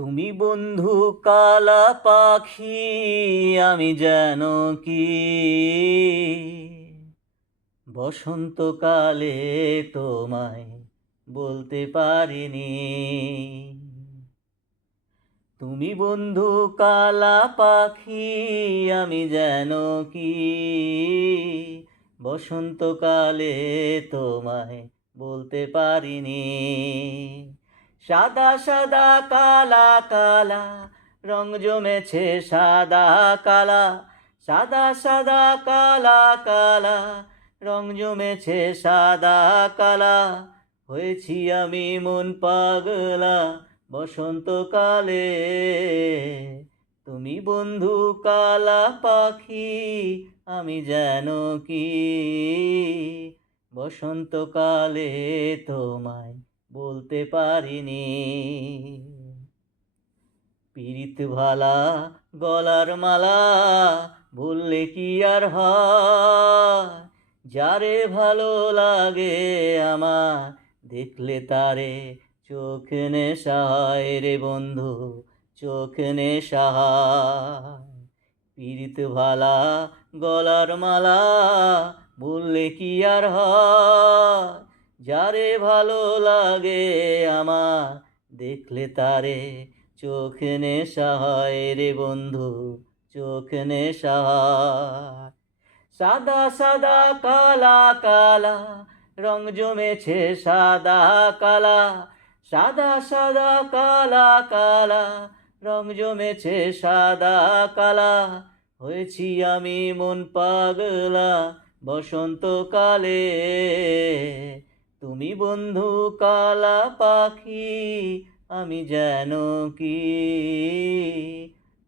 তুমি বন্ধু কালা পাখি, আমি যেন কি বসন্তকালে তোমায় বলতে পারিনি। তুমি বন্ধু কালা পাখি, আমি যেন কি বসন্তকালে তোমায় বলতে পারিনি। সাদা সাদা কালা কালা রং জমেছে সাদা কালা, সাদা সাদা কালা কালা রং জমেছে সাদা কালা। হয়েছি আমি মন পাগলা বসন্তকালে। তুমি বন্ধু কালা পাখি, আমি যেন কি বসন্তকালে তোমায় বলতে পারিনি। পীড়িত ভালা গলার মালা বললে কি আর হয়, যারে ভালো লাগে আমার দেখলে তারে চোখ নেশা হয় রে বন্ধু, চোখ নেশা হয়। পীড়িত ভালা গলার মালা বললে কি আর হয়, যারে ভালো লাগে আমার দেখলে তারে চোখ নেশা হয় রে বন্ধু, চোখ নেশা হয়। সাদা সাদা কালা কালা রং জমেছে সাদা কালা, সাদা সাদা কালা কালা রং জমেছে সাদা কালা। হয়েছি আমি মন পাগলা বসন্তকালে। তুমি বন্ধু কালা পাখি, আমি যেন কি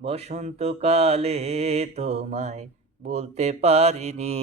বসন্তকালে তোমায় বলতে পারিনি।